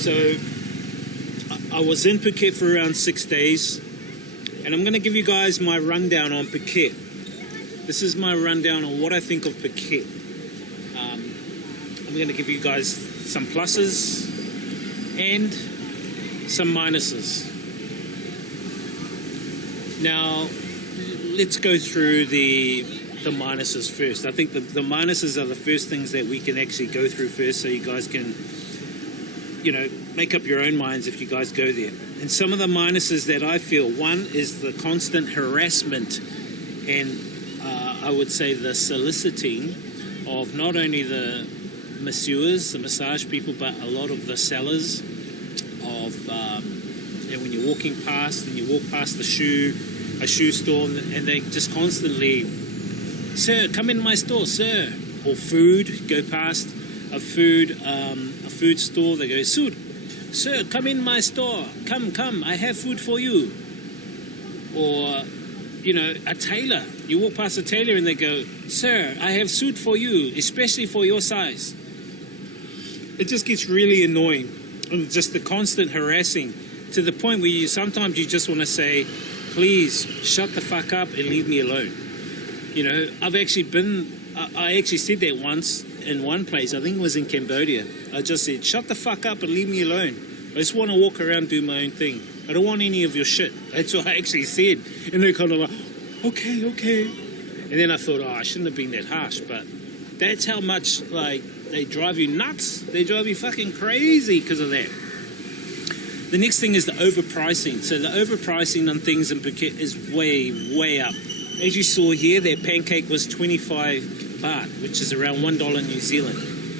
So I was in Phuket for around 6 days, and I'm going to give you guys my rundown on Phuket. This is my rundown on what I think of Phuket. I'm going to give you guys some pluses and some minuses. Now, let's go through the minuses first. I think the minuses are the first things that we can actually go through first, so you guys can, you know, make up your own minds if you guys go there. And some of the minuses that I feel, one is the constant harassment and I would say the soliciting of not only the masseurs, the massage people, but a lot of the sellers of, you know, when you're walking past and you walk past a shoe store, and they just constantly, "Sir, come in my store, sir." Or food, go past a food store, they go, "Sir, come in my store, come, I have food for you." Or, you know, a tailor, you walk past a tailor and they go, "Sir, I have suit for you, especially for your size." It just gets really annoying, and just the constant harassing, to the point where sometimes you just want to say, "Please shut the fuck up and leave me alone." You know, I actually said that once in one place, I think it was in Cambodia. I just said, "Shut the fuck up and leave me alone. I just want to walk around, do my own thing. I don't want any of your shit." That's what I actually said. And they're kind of like, okay. And then I thought, I shouldn't have been that harsh, but that's how much, like, they drive you nuts. They drive you fucking crazy because of that. The next thing is the overpricing. So the overpricing on things in Phuket is way up. As you saw here, their pancake was 25 baht, which is around $1 New Zealand.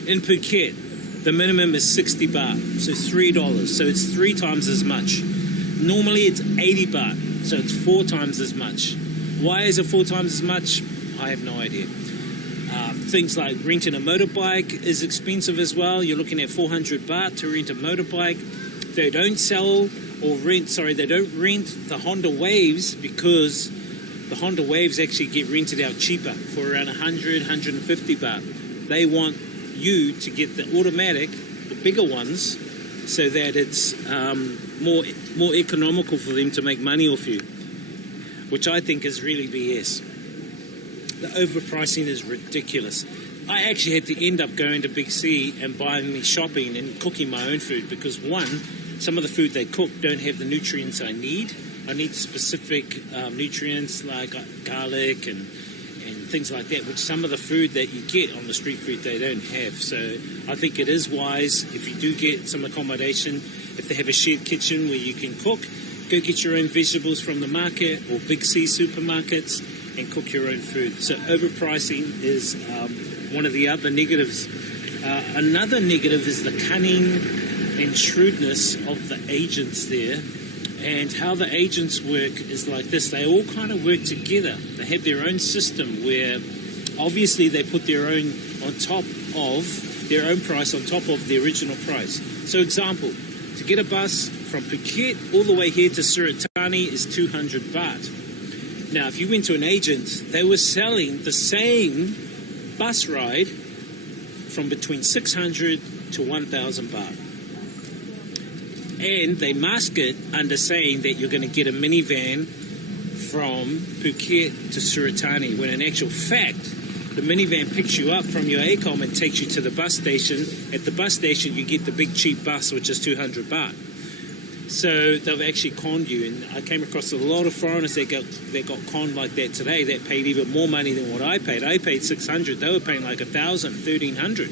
In Phuket, the minimum is 60 baht, so $3. So it's 3 times as much. Normally it's 80 baht, so it's 4 times as much. Why is it 4 times as much? I have no idea. Things like renting a motorbike is expensive as well. You're looking at 400 baht to rent a motorbike. They don't they don't rent the Honda Waves, because the Honda Waves actually get rented out cheaper for around 100, 150 baht. They want you to get the automatic, the bigger ones, so that it's more economical for them to make money off you, which I think is really BS. The overpricing is ridiculous. I actually had to end up going to Big C and buying me shopping and cooking my own food, because one, some of the food they cook don't have the nutrients I need. I need specific nutrients like garlic and things like that, which some of the food that you get on the street food they don't have. So I think it is wise, if you do get some accommodation, if they have a shared kitchen where you can cook, go get your own vegetables from the market or Big C supermarkets and cook your own food. So overpricing is one of the other negatives. Another negative is the cunning and shrewdness of the agents there. And how the agents work is like this. They all kind of work together. They have their own system where obviously they put their own price on top of the original price. So example, to get a bus from Phuket all the way here to Suratani is 200 baht. Now, if you went to an agent, they were selling the same bus ride from between 600 to 1,000 baht. And they mask it under saying that you're going to get a minivan from Phuket to Suratani, when in actual fact, the minivan picks you up from your ACOM and takes you to the bus station. At the bus station, you get the big cheap bus, which is 200 baht. So they've actually conned you. And I came across a lot of foreigners that got conned like that today, that paid even more money than what I paid. I paid 600. They were paying like 1,000, 1,300.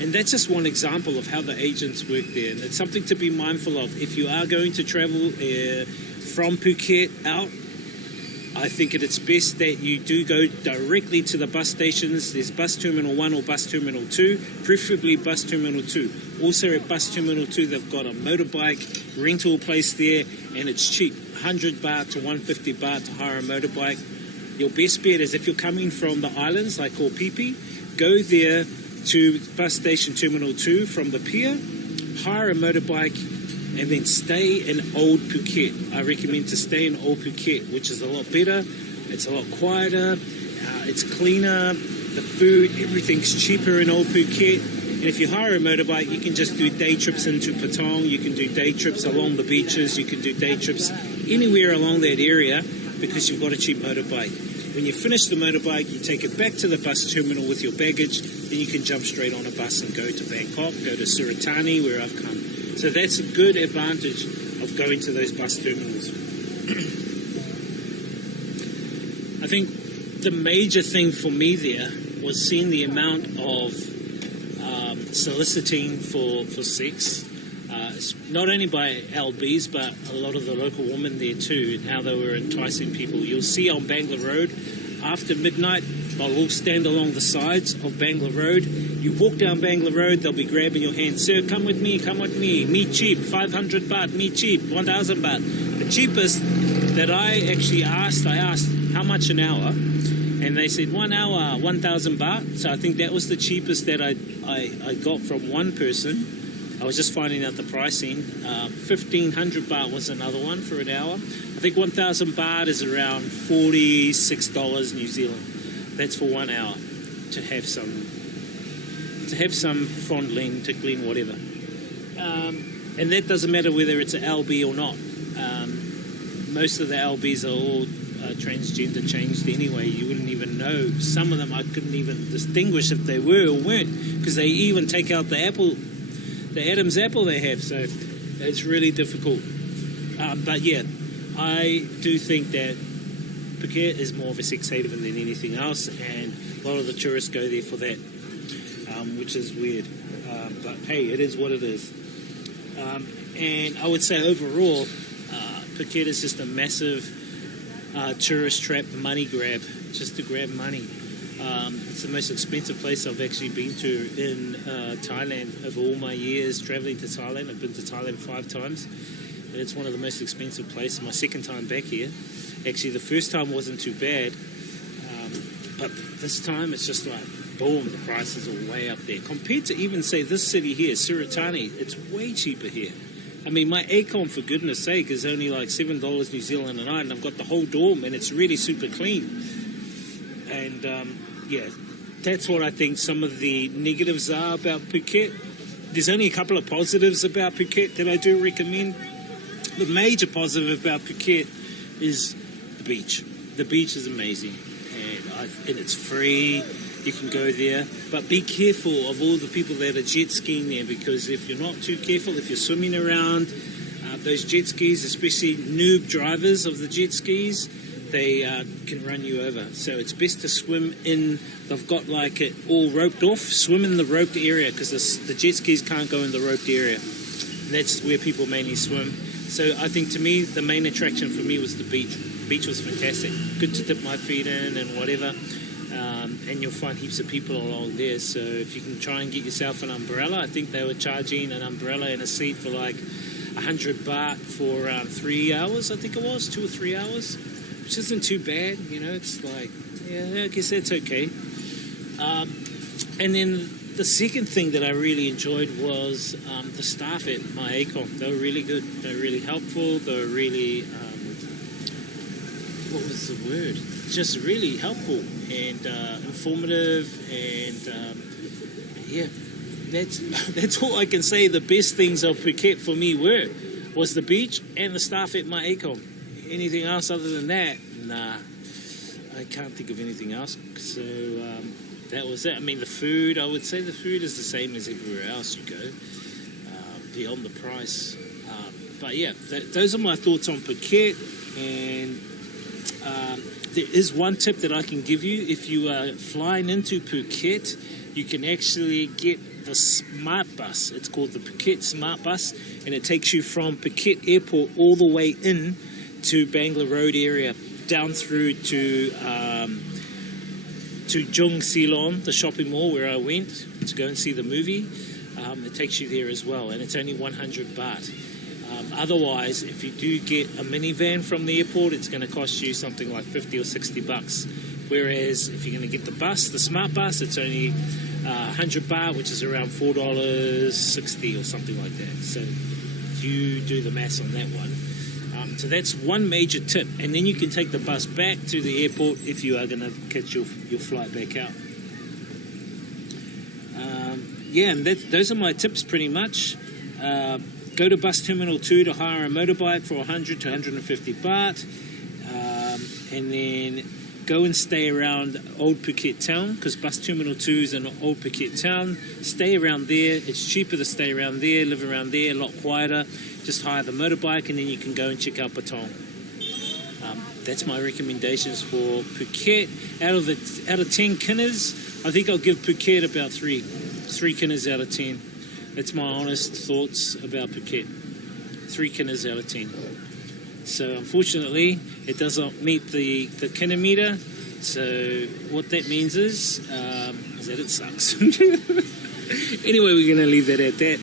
And that's just one example of how the agents work there. And it's something to be mindful of. If you are going to travel from Phuket out, I think it's best that you do go directly to the bus stations. There's Bus Terminal 1 or Bus Terminal 2, preferably Bus Terminal 2. Also at Bus Terminal 2, they've got a motorbike rental place there, and it's cheap, 100 baht to 150 baht to hire a motorbike. Your best bet is, if you're coming from the islands like Koh Phi Phi, go there to Bus Station Terminal 2 from the pier, hire a motorbike, and then stay in Old Phuket. I recommend to stay in Old Phuket, which is a lot better. It's a lot quieter. It's cleaner. The food, everything's cheaper in Old Phuket. And if you hire a motorbike, you can just do day trips into Patong, you can do day trips along the beaches, you can do day trips anywhere along that area because you've got a cheap motorbike. When you finish the motorbike, you take it back to the bus terminal with your baggage, then you can jump straight on a bus and go to Bangkok, go to Suratani, where I've come. So that's a good advantage of going to those bus terminals. I think the major thing for me there was seeing the amount of soliciting for sex, not only by LBs but a lot of the local women there too, and how they were enticing people. You'll see on Bangla Road after midnight, they'll all stand along the sides of Bangla Road. You walk down Bangla Road, they'll be grabbing your hand. Sir, come with me, me cheap, 500 baht, me cheap, 1,000 baht. The cheapest that I actually asked, how much an hour? And they said 1 hour, 1,000 baht. So I think that was the cheapest that I got from one person. I was just finding out the pricing. 1,500 baht was another one for an hour. I think 1,000 baht is around $46 New Zealand. That's for 1 hour to have some fondling, tickling, whatever. And that doesn't matter whether it's an LB or not. Most of the LBs are all transgender changed anyway. You wouldn't even know. Some of them I couldn't even distinguish if they were or weren't, because they even take out the apple, the Adam's apple they have. So it's really difficult. But yeah, I do think that Phuket is more of a sex haven than anything else, and a lot of the tourists go there for that, which is weird. But hey, it is what it is. And I would say overall, Phuket is just a massive tourist trap, money grab, just to grab money. It's the most expensive place I've actually been to in Thailand over all my years traveling to Thailand. I've been to Thailand 5 times. And it's one of the most expensive places. My second time back here. Actually, the first time wasn't too bad, but this time it's just like, boom, the prices are way up there. Compared to even, say, this city here, Suratani, it's way cheaper here. I mean, my aircon, for goodness sake, is only like $7 New Zealand a night, and I've got the whole dorm, and it's really super clean. And, yeah, that's what I think some of the negatives are about Phuket. There's only a couple of positives about Phuket that I do recommend. The major positive about Phuket is the beach. The beach is amazing, and it's free. You can go there, but be careful of all the people that are jet skiing there, because if you're not too careful, if you're swimming around those jet skis, especially noob drivers of the jet skis, they can run you over. So it's best to swim in. They've got like it all roped off. Swim in the roped area, because the jet skis can't go in the roped area. That's where people mainly swim. So I think, to me, the main attraction for me was the beach. The beach was fantastic. Good to dip my feet in and whatever. And you'll find heaps of people along there. So if you can try and get yourself an umbrella, I think they were charging an umbrella and a seat for like 100 baht for around 3 hours, I think it was, 2 or 3 hours, which isn't too bad. You know, it's like, yeah, I guess that's okay. And then the second thing that I really enjoyed was the staff at my ACOM. They were really good. They were really helpful. They were really, what was the word? Just really helpful and informative, and yeah, that's all I can say. The best things of Phuket for me was the beach and the staff at my ACOM. Anything else other than that, nah, I can't think of anything else. So that was it. I mean, the food, I would say the food is the same as everywhere else you go, beyond the price. But yeah, those are my thoughts on Phuket. And there is one tip that I can give you. If you are flying into Phuket, you can actually get the Smart Bus. It's called the Phuket Smart Bus, and it takes you from Phuket Airport all the way in to Bangla Road area, down through to Jung Silon, the shopping mall where I went to go and see the movie. It takes you there as well, and it's only 100 baht. Otherwise, if you do get a minivan from the airport, it's going to cost you something like 50 or 60 bucks. Whereas if you're going to get the bus, the Smart Bus, it's only 100 baht, which is around $4.60 or something like that. So you do the maths on that one. So that's one major tip. And then you can take the bus back to the airport if you are going to catch your flight back out. yeah, and those are my tips pretty much. Go to Bus Terminal 2 to hire a motorbike for 100 to 150 baht. And then go and stay around Old Phuket Town, because Bus Terminal 2 is in Old Phuket Town. Stay around there. It's cheaper to stay around there, live around there, a lot quieter. Just hire the motorbike and then you can go and check out Patong. That's my recommendations for Phuket. Out of 10 kinners, I think I'll give Phuket about 3 kinners out of 10. That's my honest thoughts about Phuket. 3 kinners out of 10. So unfortunately, it doesn't meet the kinner meter. So what that means is that it sucks. Anyway, we're going to leave that at that.